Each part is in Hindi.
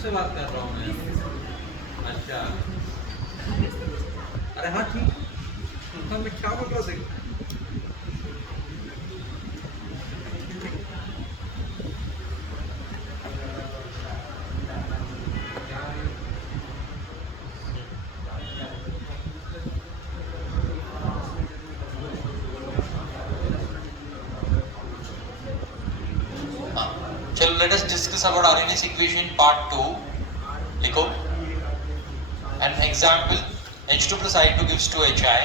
तुमसे बात कर रहा हूँ मैं। अच्छा, अरे हाँ ठीक। हाँ, मैं क्या बोल रहा था? चलो let us discuss about RNS equation part 2. लिखो an example H2 plus I2 gives 2HI.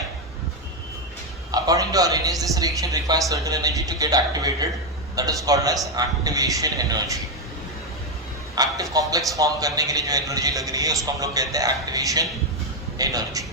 According to Arrhenius, this reaction requires certain energy to get activated, that is called as activation energy. Active complex form करने के लिए जो एनर्जी लग रही है उसको हम लोग कहते हैं activation energy.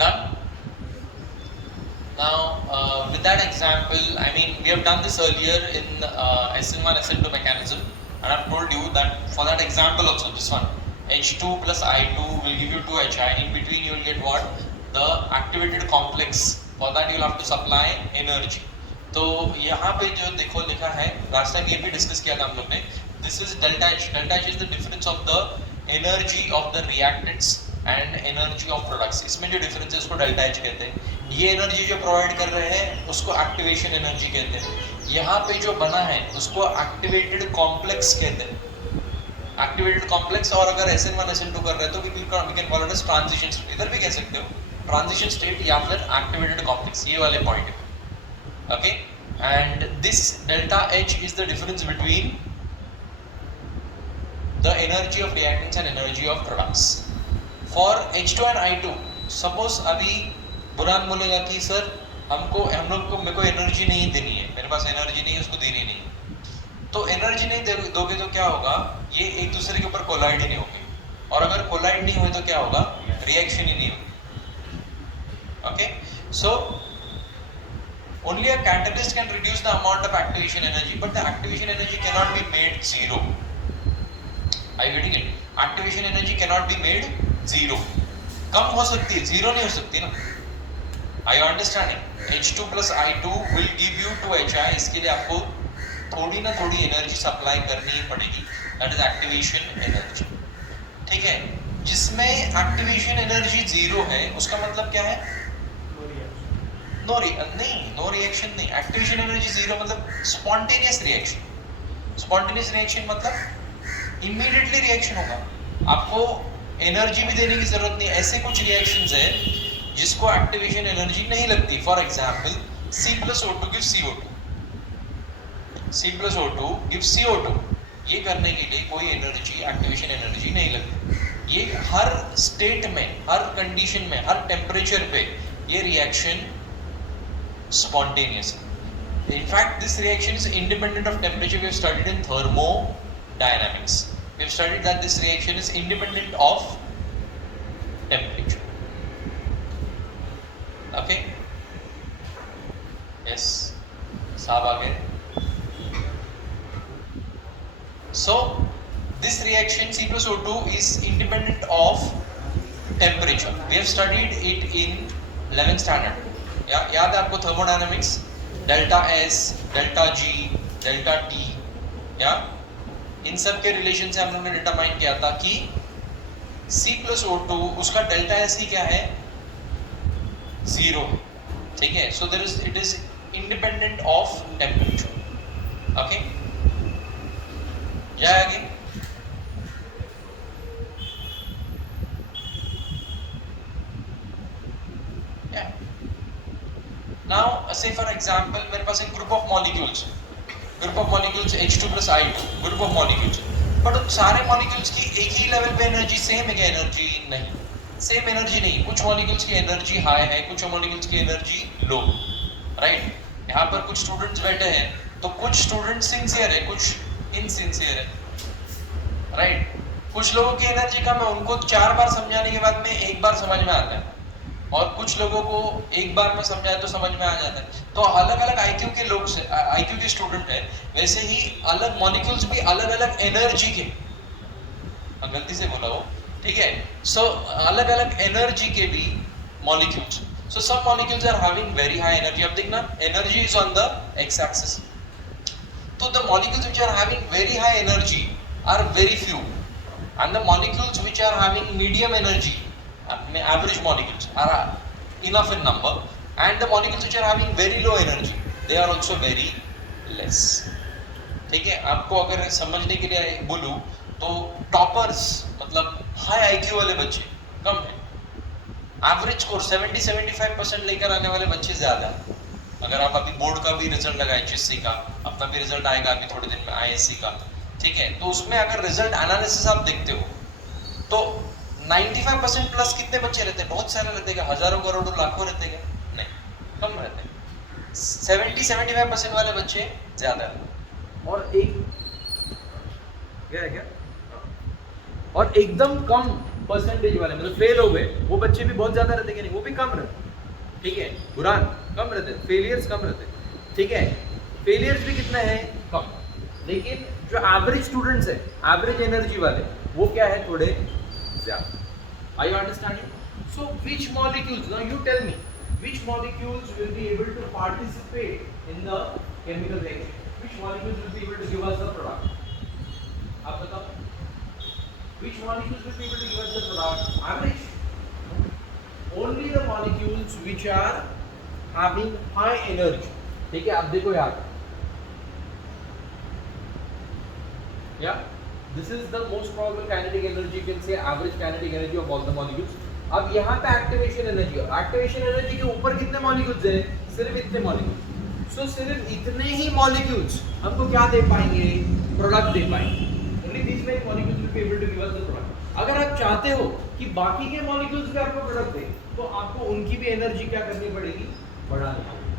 Done. Now, with that example, I mean, we have done this earlier in SN1, SN2 mechanism, and I've told you that for that example also, this one, H2 plus I2 will give you 2HI. In between, you will get what? The activated complex. For that, you will have to supply energy. तो यहाँ पे जो देखो लिखा है, लास्ट टाइम ये भी डिस्कस किया था हम लोग ने. This is delta H. Delta H is the difference of the energy of the reactants and energy of products. इसमें जो डिफरेंस है उसको डेल्टा एच कहते हैं. ये एनर्जी जो प्रोवाइड कर रहे हैं उसको एक्टिवेशन एनर्जी कहते हैं. यहाँ पे जो बना है उसको एक्टिवेटेड कॉम्प्लेक्स कहते हैं. Activated complex. और अगर SN1 SN2 कर रहे हैं तो we can call it as transition state. इधर भी कह सकते हो ट्रांजिशन स्टेट या फिर एक्टिवेटेड कॉम्प्लेक्स. ये वाले पॉइंट है. Okay, and this delta H is the difference between the energy of reactants and energy of products. For H2 and I2, suppose अभी बुरान बोलेगा कि सर हम लोग को मेरे को एनर्जी नहीं देनी है, मेरे पास एनर्जी नहीं है, उसको देनी नहीं. तो एनर्जी नहीं दोगे तो क्या होगा? ये एक दूसरे के ऊपर कोलाइड ही नहीं होंगे. और अगर कोलाइड नहीं हुए तो क्या होगा? रिएक्शन ही नहीं होगी. Okay, so only a catalyst can reduce the amount of activation energy, but the activation energy cannot be made zero. Are you getting it? Activation energy cannot be made zero. कम हो सकती है, zero नहीं हो सकती ना. Are you understanding? H2 plus I2 will give you 2HI. इसके लिए आपको थोड़ी ना थोड़ी एनर्जी सप्लाई करनी पड़ेगी. That is activation energy. ठीक है? जिसमें एक्टिवेशन एनर्जी जीरो है उसका मतलब क्या है? नो रिएक्शन नहीं. एक्टिवेशन एनर्जी जीरो मतलब स्पॉन्टेनियस रिएक्शन. स्पॉन्टेनियस रिएक्शन मतलब इमीडिएटली रिएक्शन होगा. आपको एनर्जी भी देने की जरूरत नहीं. ऐसे कुछ रिएक्शंस है जिसको एक्टिवेशन एनर्जी नहीं लगती. For example C+O2 gives CO2. C+O2 gives CO2. ये करने के लिए कोई एनर्जी, एक्टिवेशन एनर्जी नहीं लगती. ये हर स्टेट में, हर कंडीशन में, हर टेम्परेचर पे ये reaction spontaneous. In fact, this reaction is independent of temperature. We have studied in thermodynamics. We have studied that this reaction is independent of temperature. Okay? Yes. साहब आगे. So, this reaction C plus O2 is independent of temperature. We have studied it in 11th standard. याद है आपको thermodynamics, delta S, delta G, delta T, या इन सब के रिलेशन से हम लोगों ने डिटरमाइन किया था कि C+O2 उसका डेल्टा S ही क्या है, 0, ठीक है. So there is, it is independent of temperature. Okay, जाए आगे. Now say for example मेरे पास एक group of molecules H2 plus I2, group of molecules, but उन सारे मॉलिक्यूल्स की एक ही लेवल पे एनर्जी सेम है क्या? एनर्जी नहीं, सेम एनर्जी नहीं. कुछ मॉलिक्यूल्स की एनर्जी हाई है, कुछ मॉलिक्यूल्स की एनर्जी लो, राइट. यहाँ पर कुछ स्टूडेंट्स बैठे हैं तो कुछ स्टूडेंट्स सिंसियर है, कुछ इनसिंसियर है, राइट. कुछ लोगों की एनर्जी कम है, उनको 4 बार समझाने के बाद में एक बार समझ में आता है, और कुछ लोगों को एक बार में समझाए तो समझ में आ जाता है. तो अलग अलग आईक्यू के लोग से, आईक्यू के स्टूडेंट है, वैसे ही अलग मॉलिक्यूल्स भी अलग अलग एनर्जी के, गलती से बोला हो, ठीक है. सो अलग अलग एनर्जी के भी molecules. So some molecules are having very high energy. अब देखना, energy is on the x axis. तो the molecules which are having very high energy are very few, and the molecules which are having medium energy, average molecules, are enough in number, and the molecules which are having very low energy, they are also very less. ठीक है. आपको अगर समझने के लिए बोलूं तो टॉपर्स मतलब हाई आईक्यू वाले बच्चे कम है, एवरेज स्कोर 70-75% लेकर आने वाले बच्चे ज्यादा. अगर आप अभी बोर्ड का भी रिजल्ट लगा HSC का, अपना भी रिजल्ट आएगा अभी थोड़े दिन में ISC का, ठीक है. तो उसमें अगर रिजल्ट एनालिसिस आप देखते हो तो 95% प्लस कितने बच्चे रहते हैं? बहुत सारे रहते हैं. हजारों करोड़ों लाखों रहते हैं? नहीं, कम रहते हैं. 70-75% वाले बच्चे ज्यादा है. और एक क्या है क्या, और एकदम कम परसेंटेज वाले मतलब फेल हो गए वो बच्चे भी बहुत ज्यादा रहते हैं, नहीं वो भी कम रहते, ठीक है. बुरान कम रहते, फेलियर्स कम रहते, ठीक है. फेलियर्स भी कितने हैं? कम. लेकिन जो एवरेज स्टूडेंट्स है, एवरेज एनर्जी वाले, वो क्या है? थोड़े ज्यादा. Are you understanding? So which molecules, now you tell me, which molecules will be able to participate in the chemical reaction? Which molecules will be able to give us the product? आप बताओ. Which molecules will be able to give us the product? Average. Only the molecules which are having high energy. ठीक है. आप देखो यार, yeah. This is the most probable kinetic energy, you can say average kinetic energy of all the molecules. अब यहाँ पे एक्टिवेशन एनर्जी, और एक्टिवेशन एनर्जी के ऊपर कितने मॉलिक्यूल्स हैं? सिर्फ इतने मॉलिक्यूल्स. सो सिर्फ इतने ही मॉलिक्यूल्स हमको क्या दे पाएंगे? प्रोडक्ट दे पाएंगे. Only this many molecules will be able to give us the product. अगर आप चाहते हो कि बाकी के मॉलिक्यूल्स भी आपको प्रोडक्ट दे, तो आपको उनकी भी एनर्जी क्या करनी पड़ेगी? बढ़ानी पड़ेगी.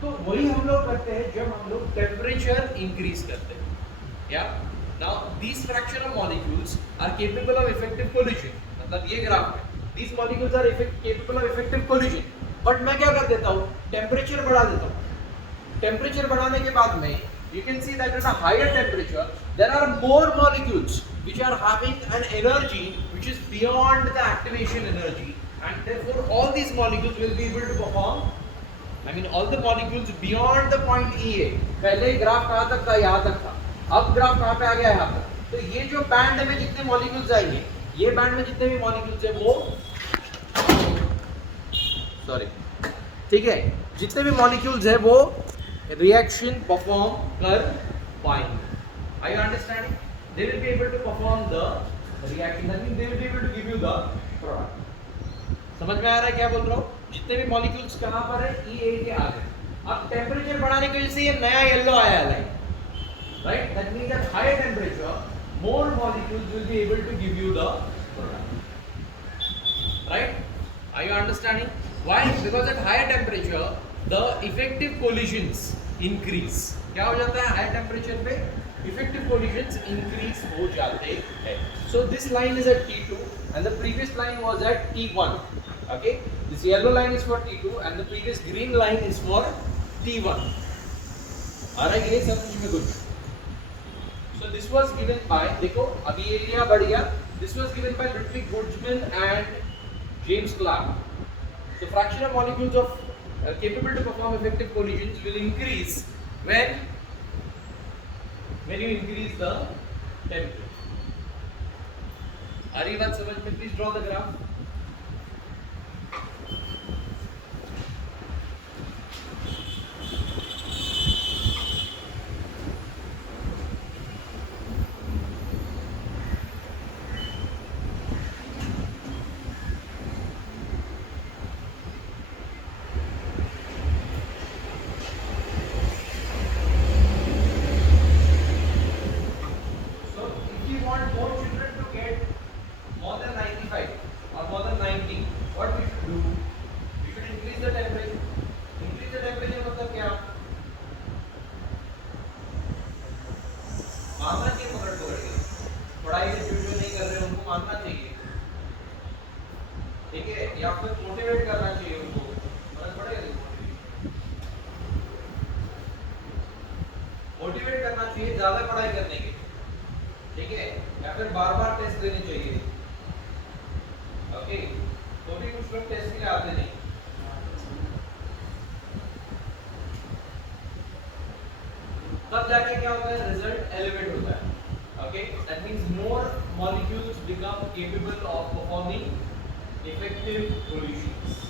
तो वही हम लोग करते हैं जब हम लोग टेम्परेचर इंक्रीज करते हैं. या Now these fraction of molecules are capable of effective collision. मतलब ये ग्राफ है, these molecules are capable of effective collision. But मैं क्या कर देता हूँ? टेम्परेचर बढ़ा देता हूँ. टेम्परेचर बढ़ाने के बाद में you can see that at a higher temperature there are more molecules which are having an energy which is beyond the activation energy, and therefore all these molecules will be able to perform, I mean all the molecules beyond the point EA. पहले ग्राफ कहाँ तक था? यहाँ तक था. अब ग्राफ कहाँ पे आ गया? यहाँ पर. तो ये जो बैंड में जितने मॉलिक्यूल्स आएंगे, ये बैंड में जितने भी मॉलिक्यूल्स हैं वो, सॉरी, ठीक है, जितने भी मॉलिक्यूल्स हैं वो रिएक्शन परफॉर्म कर पाएंगे. Are you understanding? They will be able to perform the reaction, that means they will be able to give you the product. समझ में आ रहा है क्या बोल रहा हूँ? जितने भी मॉलिक्यूल्स कहाँ पर है? EA के आगे. अब टेम्परेचर बढ़ाने की वजह से ये नया येलो आया है, right? That means at higher temperature, more molecules will be able to give you the product. Right? Are you understanding? Why? Because at higher temperature, the effective collisions increase. क्या हो जाता है? Higher temperature पे effective collisions increase हो जाते हैं. So this line is at T2 and the previous line was at T1. Okay? This yellow line is for T2 and the previous green line is for T1. आ रहा है ये सब कुछ में कुछ. So this was given by, देखो अभी एरिया बढ़ गया. This was given by Ludwig Boltzmann and James Clerk. So fraction of molecules of capable to perform effective collisions will increase when you increase the temperature. आ रही बात समझ में? Please draw the graph. Motivate करना चाहिए ज्यादा पढ़ाई करने के, ठीक है, या फिर बार-बार टेस्ट देने चाहिए। ओके, तो भी कुछ लोग टेस्ट के लिए आते नहीं। तब जाके क्या होता है, रिजल्ट एलिवेट होता है। Okay, that means more molecules become capable of performing effective solutions.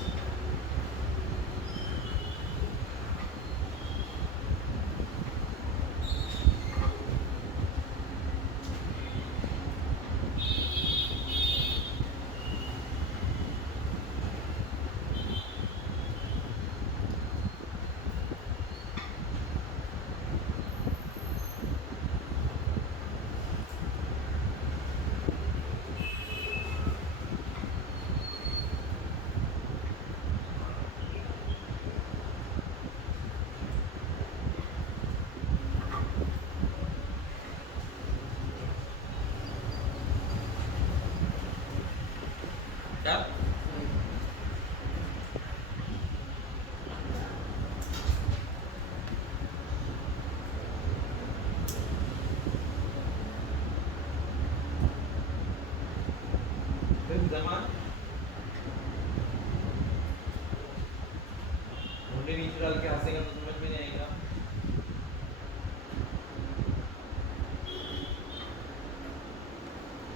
नीचे डाल के हंसेगा तो समझ में नहीं आएगा।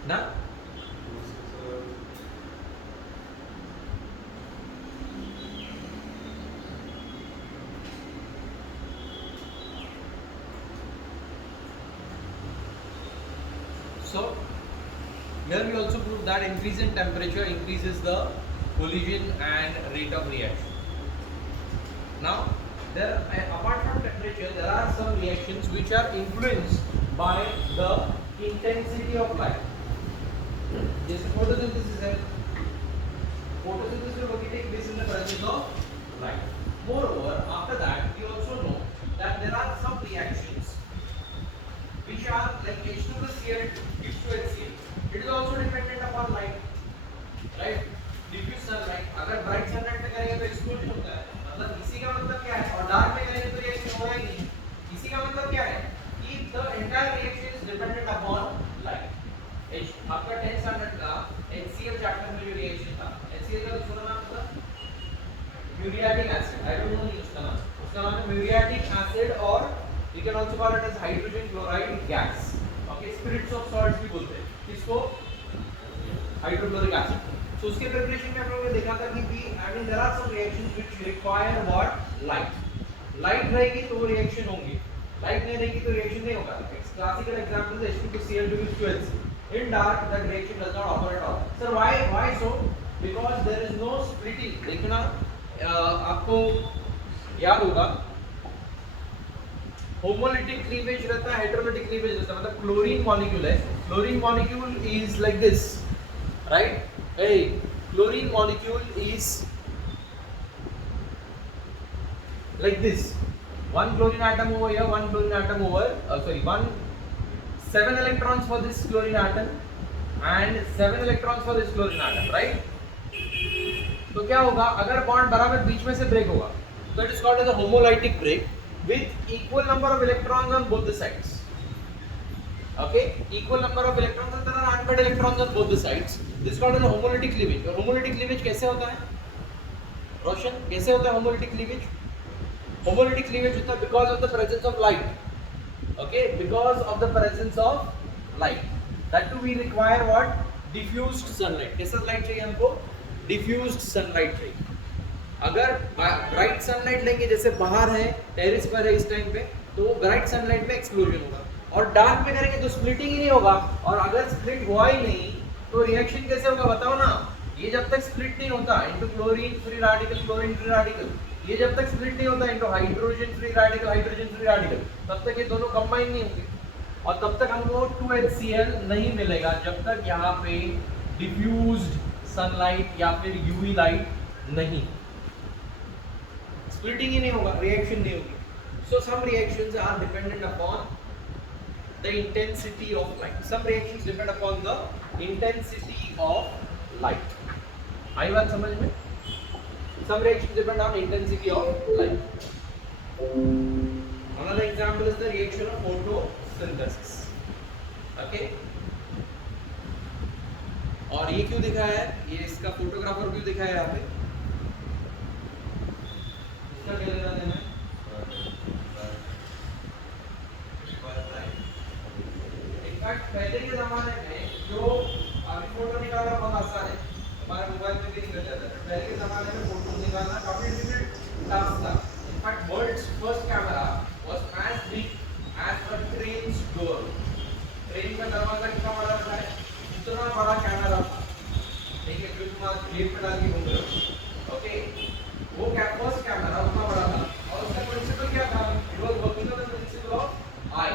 ना so here we also prove that increase in temperature increases the collision and rate of reaction. Now, apart from temperature, there are some reactions which are influenced by the intensity of light. जैसे photosynthesis है, photosynthesis will take place in the presence of light. Moreover, after that, we also know that there are some reactions which are like H2 plus Cl gives to HCl. It is also dependent upon light, right? Diffuse sunlight, अगर bright sunlight में करेंगे तो explosion होता है। मतलब इसी का मतलब क्या है, और डार्क में करेंगे तो रिएक्शन होगा ही नहीं। इसी का मतलब क्या है कि the entire reaction is dependent upon light. आपका 10 स्टैंडर्ड का HCl चैप्टर में जो रिएक्शन था, HCl का दूसरा नाम था muriatic acid. I don't know उसका नाम। उसका नाम है muriatic acid और you can also call it as hydrogen chloride gas. Okay, spirits of salts भी बोलते हैं। किसको? Hydrochloric acid. तो उसके प्रिपरेशन में हम लोगों ने देखा था कि there are some reactions which require what? Light. Light रहेगी तो वो रिएक्शन होंगी, लाइट नहीं रहेगी तो रिएक्शन नहीं होगा। Classical example is H2 Cl gives to HCl. In dark that reaction does not occur at all. Sir, why so? Because there is no splitting. देखना आपको याद होगा होमोलिटिक क्लीवेज रहता है, हेटेरोलिटिक क्लीवेज रहता है। मतलब क्लोरीन मॉलिक्यूल है, chlorine molecule is like this, right? Hey, chlorine molecule is like this. One chlorine atom over here, one chlorine atom over. One 7 electrons for this chlorine atom and 7 electrons for this chlorine atom, right? तो क्या होगा अगर बॉन्ड बराबर बीच में से ब्रेक होगा तो it is called as a homolytic break with equal number of electrons on both the sides. Okay, equal number of electrons and there are unpaired electrons on both the sides. This is called as homolytic cleavage. और homolytic cleavage कैसे होता है? रोशन, कैसे होता है homolytic cleavage? Homolytic cleavage होता है because of the presence of light. Okay, because of the presence of light. That too we require what? Diffused sunlight. कैसा light चाहिए हमको? Diffused sunlight चाहिए. अगर ब्राइट सनलाइट लेंगे, जैसे बाहर है, टेरेस पर है इस टाइम पे, तो वो ब्राइट सनलाइट में एक्सप्लोजन होगा, और डार्क में करेंगे तो स्प्लिटिंग ही नहीं होगा, और अगर स्प्लिट हुआ ही नहीं तो रिएक्शन कैसे होगा बताओ ना? ये जब तक स्प्लिट नहीं होता into chlorine free radical, chlorine free radical, ये जब तक स्प्लिट नहीं होता into hydrogen free radical, hydrogen free radical, तब तक ये दोनों कंबाइन नहीं होंगे, और तब तक हमको 2HCl नहीं मिलेगा जब तक यहाँ पे डिफ्यूज्ड सनलाइट या फिर यूवी लाइट नहीं, स्प्लिटिंग ही नहीं होगा, रिएक्शन नहीं होगी. So some reactions are dependent upon the intensity of light. Some reactions depend upon the intensity of light. आई बात समझ में? Some reactions depend on intensity of light. Another example is the reaction of photosynthesis. Okay? और ये क्यों दिखाया है? ये इसका फोटोग्राफर क्यों दिखाया है यहाँ पे? इसका क्या लेना देना है? पहले के जमाने में जो अभी फोटो निकालना बहुत आसान है, हमारे मोबाइल में भी निकल जाता है. पहले के जमाने में फोटो निकालना काफी डिफिकल्ट टास्क था. In fact world's first camera was as big as a train door. Train का दरवाजा कितना बड़ा होता है? इतना बड़ा कैमरा था. ठीक है, जो तुम आज जेब में डाल के घूम रहे हो. ओके, वो फर्स्ट कैमरा उतना बड़ा था, और उसका प्रिंसिपल क्या था? It was working on the principle of eye.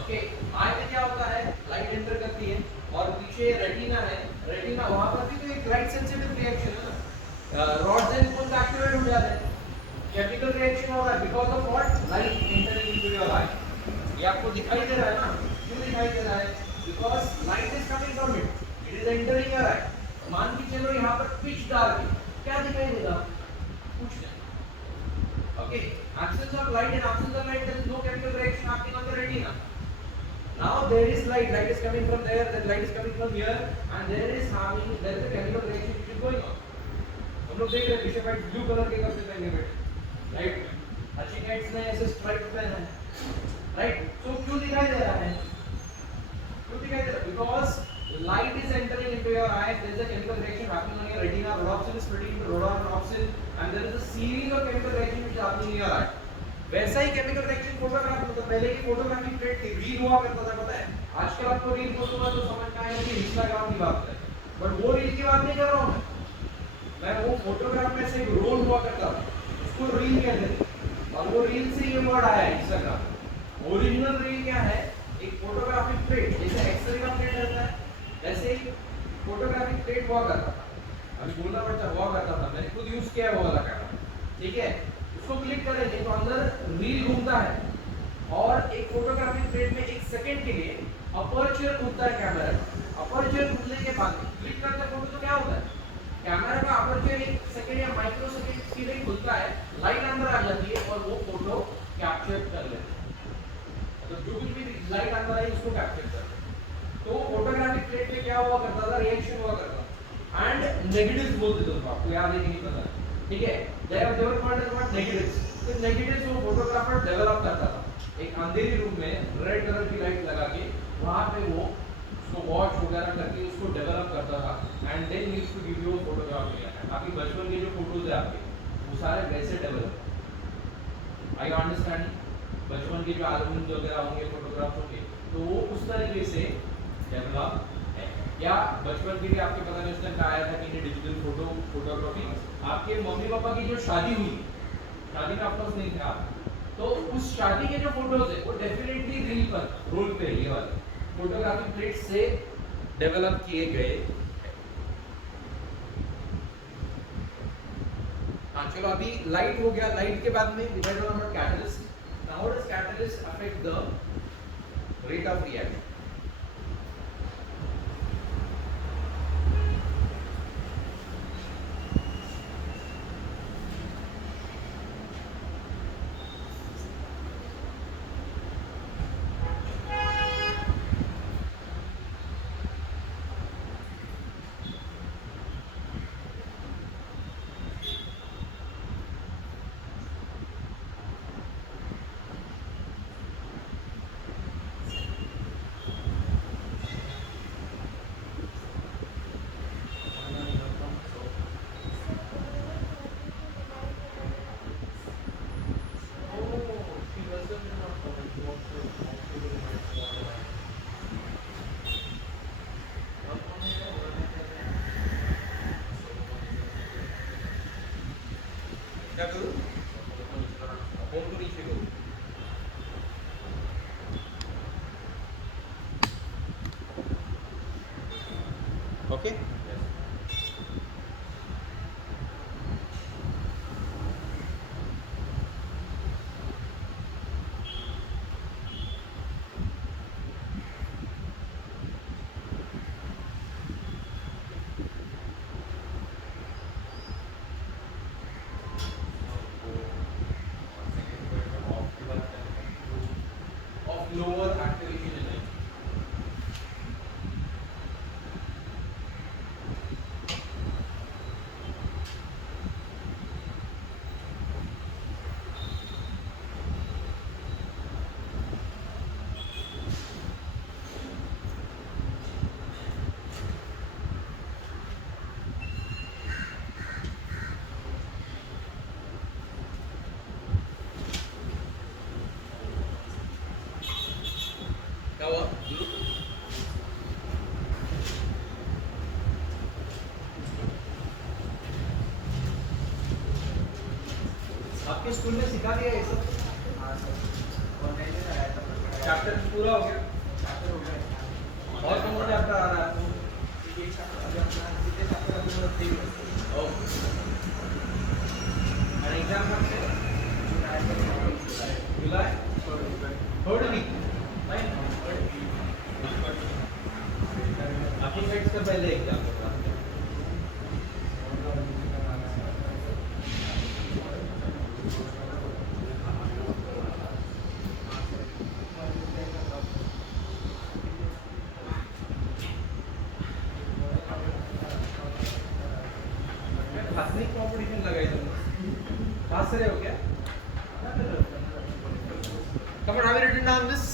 Okay, eye में क्या होता है? लाइट एंटर करती है, और पीछे रेटिना है. रेटिना वहां पर भी तो एक लाइट सेंसिटिव रिएक्शन है ना, रॉड्स एंड कोन्स एक्टिवेट हो जाते हैं, केमिकल रिएक्शन हो रहा है because of what? Light entering into your eye. ये आपको दिखाई दे रहा है ना? क्यों दिखाई दे रहा है? Because light is coming from it, it is entering your eye. मान के चलो यहां पर पिच डार्क है, क्या दिखाई देगा? कुछ नहीं. Okay, absence of light, and absence of light, there is no chemical reaction happening on the retina. Now there is light, light is coming from there, then light is coming from here, and there is a chemical reaction which is going on. हम लोग देख रहे हैं फिशरमैन ब्लू कलर के कपड़े पहने हुए, राइट? अचिकेट्स ने ऐसे स्ट्राइप पहना है, राइट? तो क्यों दिखाई दे रहा है? क्यों दिखाई दे रहा है? Because light is entering into your eye, there is a chemical reaction happening on your retina, rhodopsin is splitting into rhodopsin, and there is a series of chemical reaction which is happening in your eye. वैसा ही केमिकल रिएक्शन फोटोग्राफ होता है. पहले की फोटोग्राफी प्लेट थी, रील हुआ करता था, पता है? आजकल आपको रील बोलूंगा तो समझ में आएगा कि इंस्टाग्राम की बात है, बट वो रील की बात नहीं कर रहा हूं मैं वो फोटोग्राफ में से एक रोल हुआ करता था, उसको रील कहते थे, और वो रील से ये वर्ड आया इंस्टाग्राम. ओरिजिनल रील क्या है? एक फोटोग्राफिक प्लेट, जैसे एक्सरे का प्लेट रहता है, वैसे ही फोटोग्राफिक प्लेट हुआ करता था. अभी बोलना पड़ता हुआ करता था, मैंने खुद यूज किया हुआ था कैमरा. ठीक है, उसको क्लिक करेंगे तो अंदर रील घूमता है, और एक फोटोग्राफिक प्लेट में एक सेकंड के लिए अपर्चर घूमता है कैमरा. अपर्चर घूमने के बाद क्लिक करते हैं फोटो तो क्या होता है? कैमरा का अपर्चर एक सेकंड या माइक्रो सेकंड के लिए खुलता है, लाइट अंदर आ जाती है और वो फोटो कैप्चर कर लेते हैं. तो जो कुछ भी लाइट अंदर आई उसको कैप्चर करते हैं. तो फोटोग्राफिक प्लेट में क्या हुआ करता था? रिएक्शन हुआ करता था. एंड नेगेटिव्स बोलते थे, आपको याद है कि नहीं पता? ठीक है, देवर कॉल्ड एज व्हाट? नेगेटिव्स. तो नेगेटिव्स वो फोटोग्राफर डेवलप करता था. एक अंधेरी रूम में रेड कलर की लाइट लगा के वहां पे वो उसको वॉच वगैरह करके उसको डेवलप करता था, and then used to give you photograph. आपकी बचपन के जो फोटोज है आपके, वो सारे वैसे डेवलप. I understand? बचपन के जो एल्बम्स वगैरह होंगे, फोटोग्राफ होंगे, तो वो उस तरीके से डेवलप है. या बचपन के लिए आपके पता नहीं उस टाइम का आया था कि डिजिटल फोटोग्राफी. आपके मम्मी पापा की जो शादी हुई, शादी में आप लोग नहीं थे आप, तो उस शादी के जो फोटोज है वो डेफिनेटली रील पर, रोल पे, ये वाले फोटोग्राफी प्लेट से डेवलप किए गए. हाँ चलो, अभी लाइट हो गया. लाइट के बाद में depend on catalyst. Now how does catalyst affect the rate of reaction? Okay of lower activation energy. क्या हुआ? आपके स्कूल में सिखा दिया ये सब? चैप्टर पूरा हो गया? और कौन सा चैप्टर आ रहा है आपको? ओके। और एग्जाम कब से? जुलाई? Third week? आपकी फेट्स का पहले एग्जाम होगा। हंसने की कंपटीशन लगाई तुमने? हंस रहे हो क्या? Come on, have you written down this?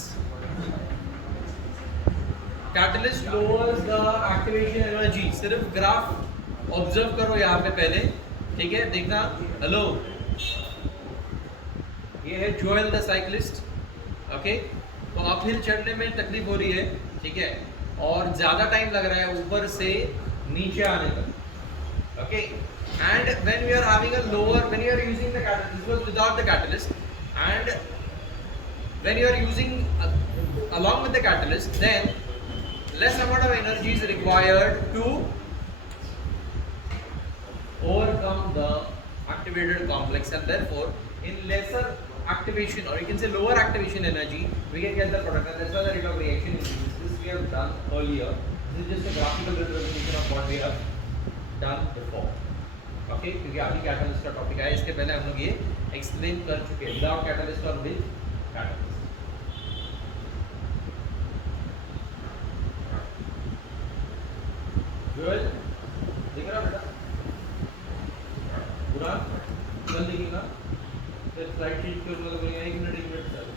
Catalyst lowers the activation energy. सिर्फ ग्राफ ऑब्जर्व करो यहाँ पे पहले, ठीक है? देखना, हेलो, ये है जोएल द साइक्लिस्ट, ओके? तो अपहिल चढ़ने में तकलीफ हो रही है, ठीक है? और ज़्यादा टाइम लग रहा है ऊपर से नीचे आने तक, okay? And when we are having a lower, when you are using the catalyst, this was without the catalyst, and when you are using along with the catalyst, then less amount of energy is required to overcome the activated complex, and therefore in lesser activation, or you can say lower activation energy, we can get the product, and that's why the rate of reaction increases. This we have done earlier. This is just a graphical representation of what we have done before. Okay, क्योंकि अभी कैटलिस्ट का टॉपिक है, इसके पहले हम लोग ये एक्सप्लेन कर चुके हैं, विदाउट कैटलिस्ट और विद कैटलिस्ट। जोएल देख रहा बेटा? बुरा कल देखेगा, फिर स्लाइड चेंज करूंगा तो बोलेगा 1 मिनट सर।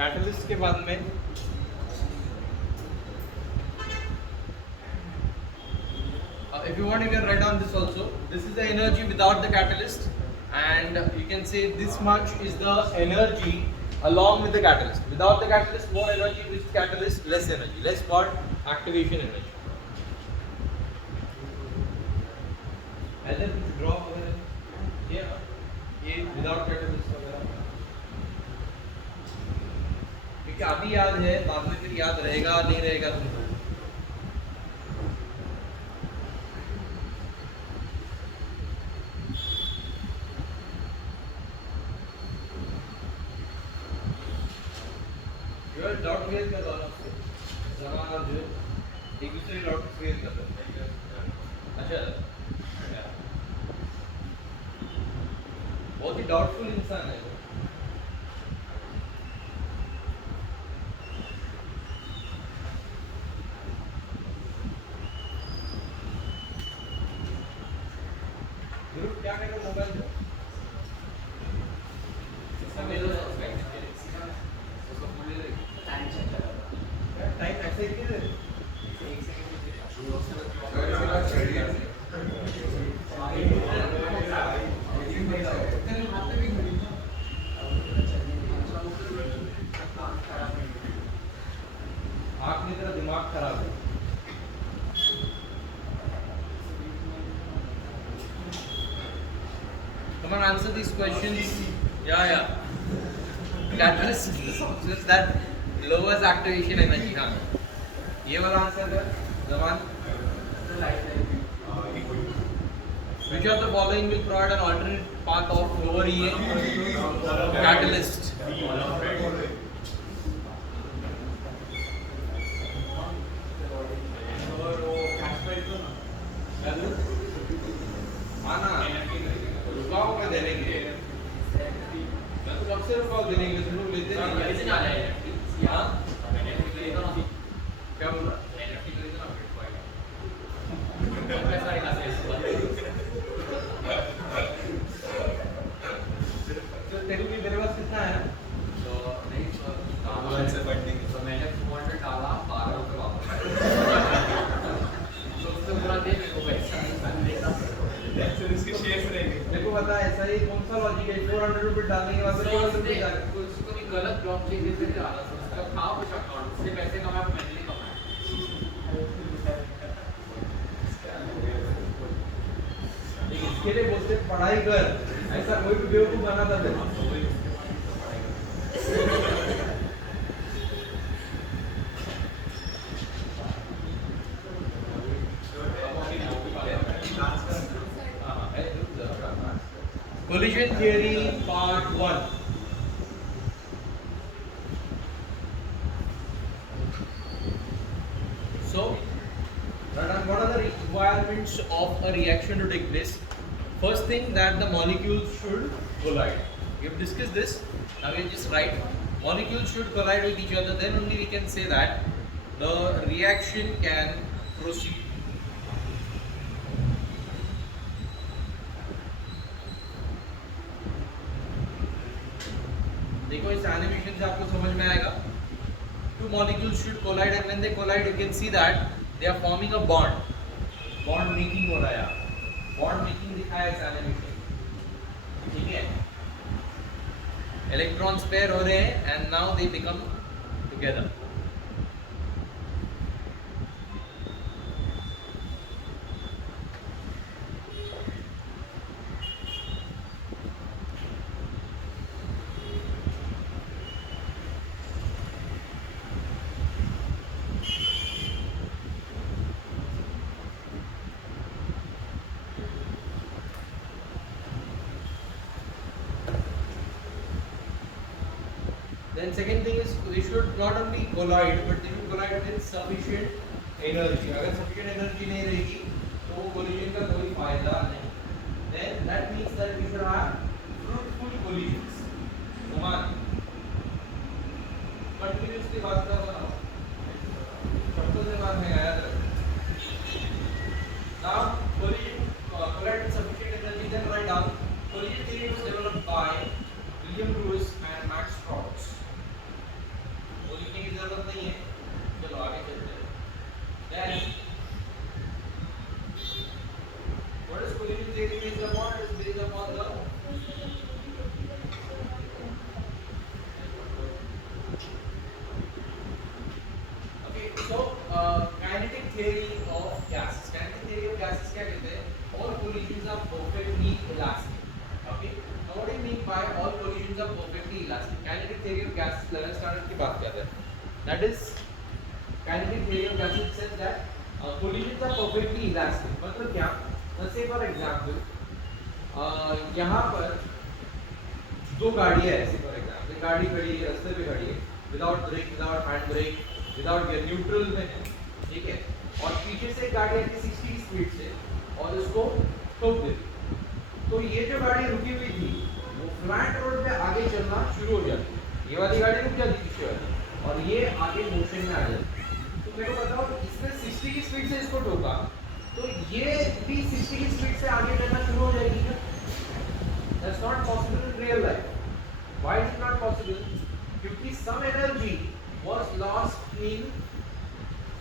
कैटलिस्ट के बाद में if you want you can write down this also. This is the energy without the catalyst, and you can say this much is the energy along with the catalyst. Without the catalyst more energy, with catalyst less energy. Less what? Activation energy. And then draw वगैरह ये without catalyst वगैरह, क्योंकि अभी याद है, बाद में फिर याद रहेगा नहीं रहेगा तुमको। और जो एक दूसरे डाउट क्लियर करते हैं। अच्छा, बहुत ही डाउटफुल इंसान है वो। गुरु क्या कह रहे हो मोबाइल पे? टाइम ऐसे ही क्यों है? आँख में तेरा दिमाग खराब है। Come on, answer these questions. Yeah. Catalyst is the substance that lowers activation energy. हाँ, ये वाला आंसर है जवान। Which of the following will provide an alternate path of lower EA? Catalyst. आना रुकाओ में देने के लिए मैं तो कब से रुकाओ देने के लिए तुम लोग लेते नहीं हाँ क्या बोल रहा तो तेरे पास कितना है तो मैंने 400 डाला 12 रुपए वापस तो उससे पूरा दे मेरे को पैसा मेरे को पता है ऐसा ही कौन सा लॉजिक है 400 रुपए डालने के बाद 400 रुपए डाल उसको भी गलत ब्लॉक चेन से डाला था उसका था कुछ अकाउंट से पैसे कमाए मैंने नहीं कमाए इसके लिए बोलते पढ़ाई कर ऐसा कोई भी बेवकूफ बनाता था Collision theory part 1. So, what are the requirements of a reaction to take place? First thing, that the molecules should collide. We have discussed this. Now we just write molecules should collide with each other. Then only we can say that the reaction can proceed. देखो इस एनिमेशन से आपको समझ में आएगा two molecules should collide and when they collide you can see that they are forming a bond making हो रहा है यहाँ bond making दिखाया है इस एनिमेशन ठीक है electrons pair हो रहे हैं and now they become together Then second thing is they should not only collide but they should collide with sufficient energy. अगर sufficient energy नहीं रहेगी तो वो collision का कोई फायदा नहीं. Then that means that we should have fruitful collisions. समान. Continuously बात कर रहा हूँ. शब्दों से बात में आया था. Now collision collide with sufficient energy. Then write down collision theory was developed by William Lewis and Max Strauss. लिखने की जरूरत नहीं है चलो आगे चलते हैं then what is collision theory based upon? It is based upon the okay so kinetic theory of gases क्या कहते हैं all collisions are perfectly elastic okay now what do you mean by all collisions are perfectly elastic kinetic theory of gases 11th standard की बात करते हैं that is kinetic theory of gases says that collisions are perfectly elastic मतलब क्या let's say for example यहाँ पर दो गाड़ियाँ ऐसे for example गाड़ी खड़ी है रास्ते पे खड़ी है without brake without hand brake without gear, neutral में है, ठीक है, और पीछे से गाड़ी आती है 60 की स्पीड से और इसको ठोक देती, तो ये जो गाड़ी रुकी हुई थी वो फ्लैट रोड पे आगे चलना शुरू हो जाती, ये वाली गाड़ी रुक जाती पीछे वाली, और ये आगे मोशन में आ जाती। तो मेरे को बताओ, इसने 60 की स्पीड से इसको ठोका, तो ये भी 60 की स्पीड से आगे चलना शुरू हो जाएगी क्या? That's not possible in real life. Why is it not possible? क्योंकि some energy was lost in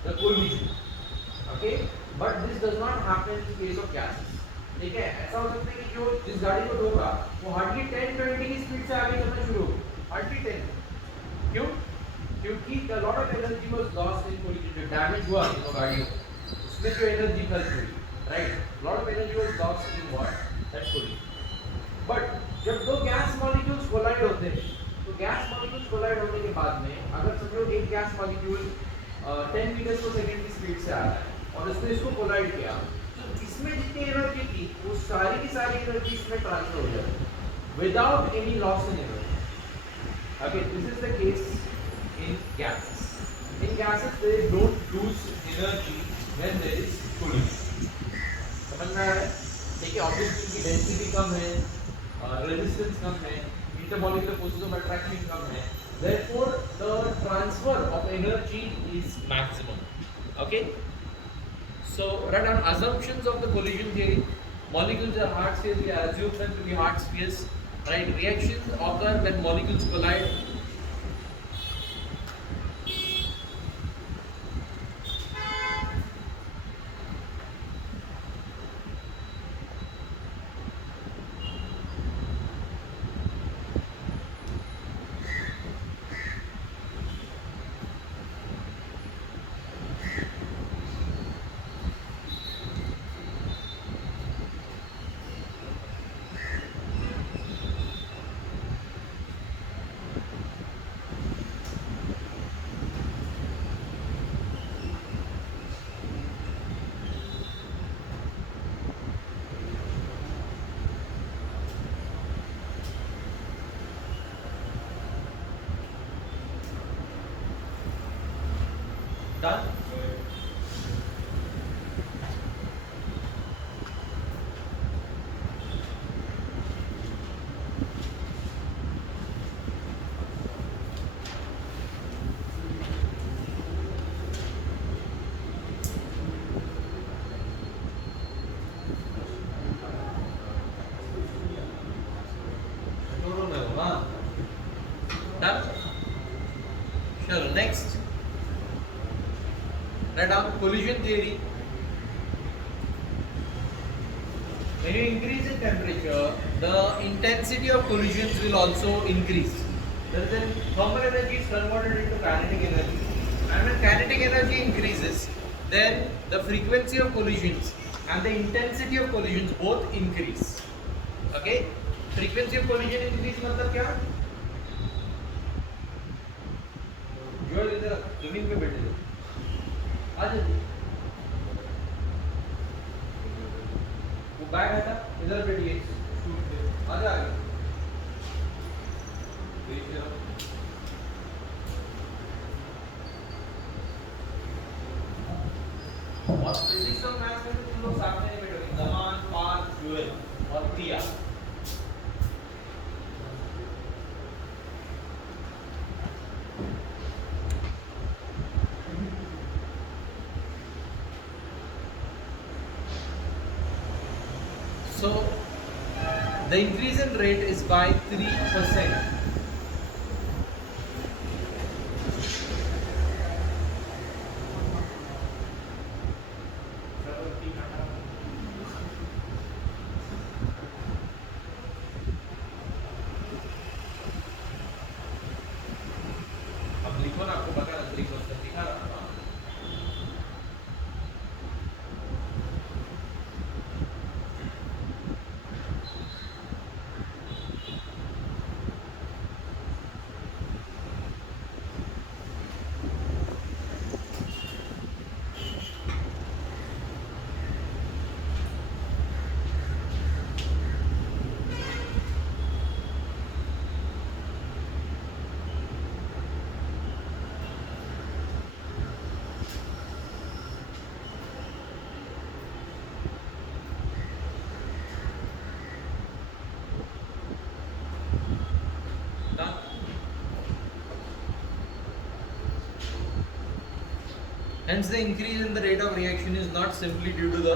the collision. Okay, but this does not happen in case of gases. ठीक है, ऐसा हो सकता है कि जो जिस गाड़ी को ठोका वो hardly 10-20 की स्पीड से आगे चलना शुरू हो, hardly 10. क्यों? क्योंकि a lot of energy was lost in collision. जो डैमेज हुआ दोनों गाड़ियों को, उसमें जो एनर्जी खर्च हुई, right? lot of energy was lost in what? That collision. But जब दो गैस मॉलिक्यूल्स कोलाइड होते हैं, तो गैस मॉलिक्यूल्स कोलाइड होने के बाद में अगर समझो एक गैस मॉलिक्यूल 10 मीटर पर सेकंड की स्पीड से आ रहा है और उसने इसको कोलाइड किया, तो इसमें जितनी एनर्जी थी वो सारी की सारी एनर्जी इसमें ट्रांसफर हो जाती है without any loss in energy. Okay, this is the case in gases. In gases they don't lose energy when there is collision. समझ में आ रहा है? देखिए, ऑब्वियसली इनकी डेंसिटी कम है, रेजिस्टेंस कम है, intermolecular forces of attraction कम है, therefore the transfer of energy is maximum. Okay, so write down assumptions of the collision theory. Molecules are hard spheres, we assume them to be hard spheres, right? Reactions occur when molecules collide. Done? Done? Sure, next. Write down collision theory. When you increase in temperature, the intensity of collisions will also increase. Then thermal energy is converted into kinetic energy, and when kinetic energy increases, then the frequency of collisions and the intensity of collisions both increase. Okay? Frequency of collision increase मतलब क्या? जो इधर जमीन पे बैठे थे, आ जाइए, वो बैग है था, इधर बैठिए, शूट पे, आ जा आगे, देखिए, और फिजिक्स और मैथ्स में तो तुम लोग साथ में नहीं बैठोगे, जमान, पार्थ, ज्वेल और प्रिया। So the increase in rate is by 3%. अब लिखो ना, आपको पता है लिखो, दिखा रहा हूँ। Hence the increase in the rate of reaction is not simply due to the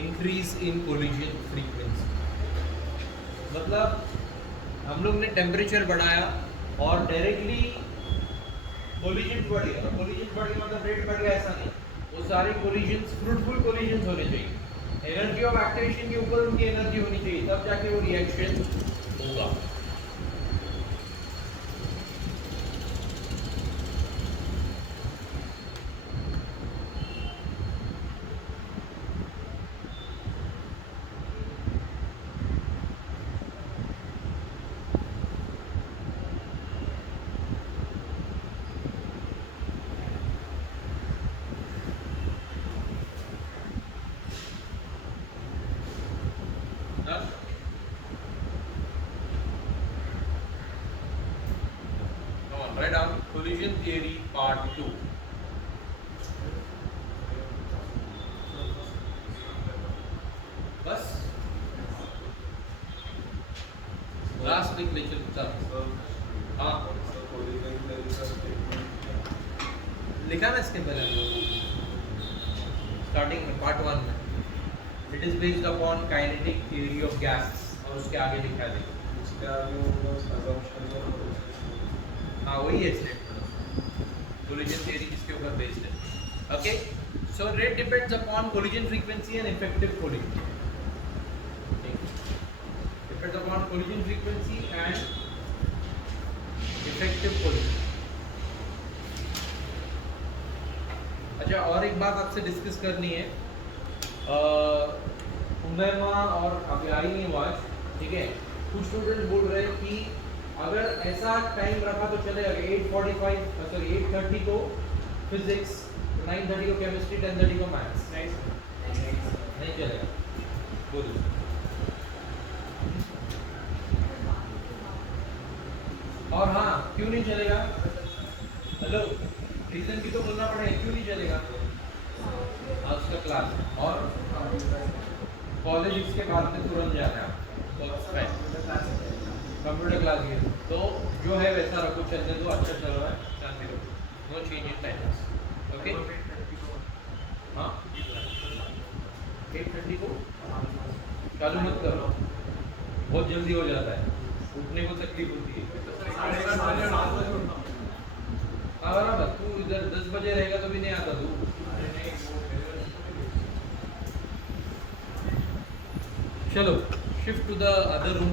increase in collision frequency. मतलब हम लोग ने टेम्परेचर बढ़ाया और डायरेक्टली कोलिजन बढ़ गया, कोलिजन बढ़ गया मतलब रेट बढ़ गया ऐसा नहीं, वो सारे कोलिजन्स फ्रूटफुल कोलिजन्स होने चाहिए, एनर्जी ऑफ एक्टिवेशन के ऊपर उनकी एनर्जी होनी चाहिए, तब जाके वो रिएक्शन होगा. Write down collision theory part 2. बस लास्ट लिख ले चल. हाँ लिखा ना इसके पहले स्टार्टिंग में पार्ट 1 में. It is based upon kinetic theory of gas और उसके आगे लिखा है. हाँ वही है स्टेटमेंट. कोलिजन थ्योरी किसके ऊपर बेस्ड है? Okay, so rate depends upon collision frequency and effective collision. Depends upon collision frequency and effective collision. अच्छा, और एक बात आपसे डिस्कस करनी है. उमैमा और अभी आई नहीं आवाज, ठीक है. कुछ स्टूडेंट बोल रहे हैं कि अगर ऐसा टाइम रखा तो चलेगा 8:30 को फिजिक्स, 9:30 को केमिस्ट्री, 10:30 को मैथ्स. नहीं चलेगा. बोलो. और हाँ, क्यों नहीं चलेगा? हेलो, रीजन भी तो बोलना पड़ेगा. क्यों नहीं चलेगा? आज का क्लास और कॉलेज इसके बाद में तुरंत जाना है. कंप्यूटर क्लास की तो जो है वैसा रखो, चलने दो. अच्छा चल रहा है, चलने दो. No change in times. Okay. हाँ 8:30 को चालू मत करो, बहुत जल्दी हो जाता है, उठने को तकलीफ होती है. हाँ बराबर. तू इधर 10 बजे रहेगा तो भी नहीं आता तू. चलो, shift to the other room.